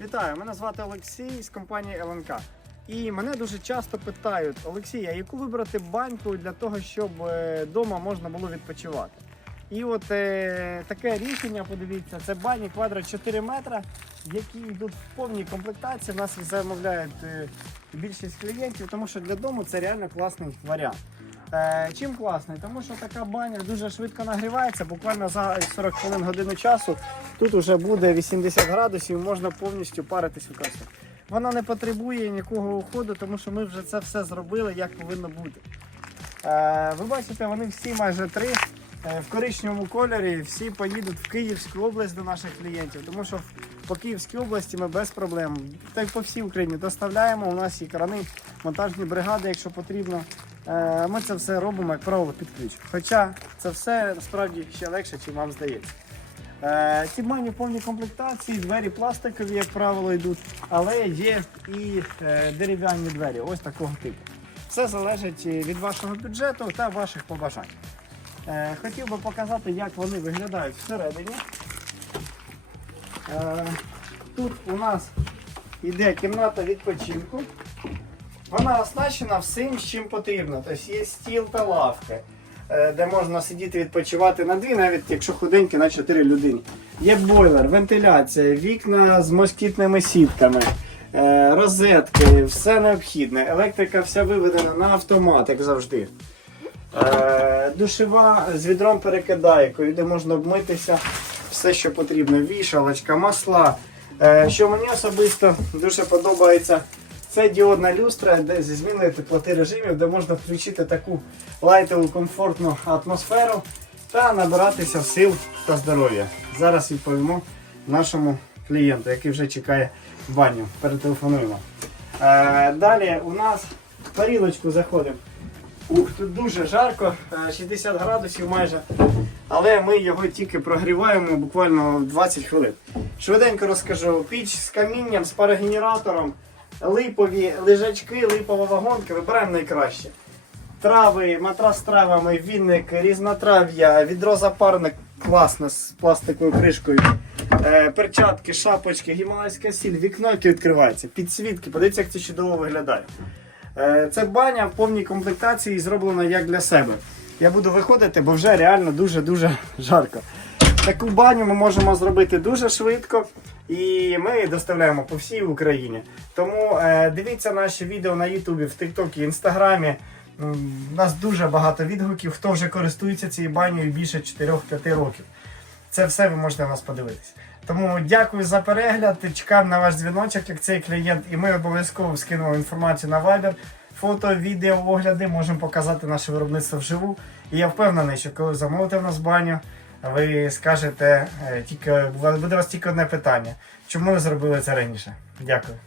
Вітаю, мене звати Олексій з компанії ЛНК. І мене дуже часто питають, Олексій, а яку вибрати баньку для того, щоб вдома можна було відпочивати? І от е, таке рішення, подивіться, це бані квадрат 4 метра, які йдуть в повній комплектації. Нас замовляють е, більшість клієнтів, тому що для дому це реально класний варіант. Е, чим класний? Тому що така баня дуже швидко нагрівається, буквально за 40 хвилин годину часу. Тут вже буде 80 градусів, можна повністю паритись у касу. Вона не потребує нікого уходу, тому що ми вже це все зробили, як повинно бути. Е, ви бачите, вони всі майже три е, в коричневому кольорі. Всі поїдуть в Київську область до наших клієнтів, тому що по Київській області ми без проблем, та й по всій Україні доставляємо. У нас є крани, монтажні бригади, якщо потрібно. Е, Ми це все робимо, як правило, під ключ. Хоча це все насправді ще легше, чим вам здається. Е, Ці бані в повній комплектації, двері пластикові, як правило, йдуть, але є і е, дерев'яні двері, ось такого типу. Все залежить від вашого бюджету та ваших побажань. Е, Хотів би показати, як вони виглядають всередині. Е, Тут у нас йде кімната відпочинку. Вона оснащена всім, з чим потрібно. Тобто є стіл та лавки, е, де можна сидіти відпочивати на дві, навіть якщо худенькі на 4 людини. Є бойлер, вентиляція, вікна з москітними сітками, е, розетки, все необхідне. Електрика вся виведена на автомат, як завжди. Е, Душева з відром перекидайкою, де можна обмитися, все, що потрібно. Вішалочка, масла. Що мені особисто дуже подобається, це діодна люстра, де зі зміною теплоти режимів, де можна включити таку лайтову комфортну атмосферу та набиратися сил та здоров'я. Зараз відповімо нашому клієнту, який вже чекає баню. Перетелефонуємо. Е, Далі у нас в тарілочку заходимо. Ух, тут дуже жарко, е, 60 градусів майже. Але ми його тільки прогріваємо буквально 20 хвилин. Швиденько розкажу: піч з камінням, з парогенератором, липові лежачки, липова вагонка, вибираємо найкраще. Трави, матрас з травами, вінник, різнотрав'я, відро запарник класне з пластиковою кришкою. Е, перчатки, шапочки, гімалайська сіль, вікно, яке відкривається, підсвітки. Подивіться, як це чудово виглядає. Е, Це баня в повній комплектації зроблена як для себе. Я буду виходити, бо вже реально дуже-дуже жарко. Таку баню ми можемо зробити дуже швидко і ми доставляємо по всій Україні. Тому е, дивіться наші відео на Ютубі, в Тіктокі, Інстаграмі. У нас дуже багато відгуків, хто вже користується цією банею більше 4-5 років. Це все ви можете у нас подивитись. Тому дякую за перегляд. Чекав на ваш дзвіночок, як цей клієнт, і ми обов'язково скинемо інформацію на Viber. Фото, відео, огляди можемо показати наше виробництво вживу. І я впевнений, що коли замовите в нас баню, ви скажете е, тільки буде у вас тільки одне питання. Чому ви зробили це раніше? Дякую.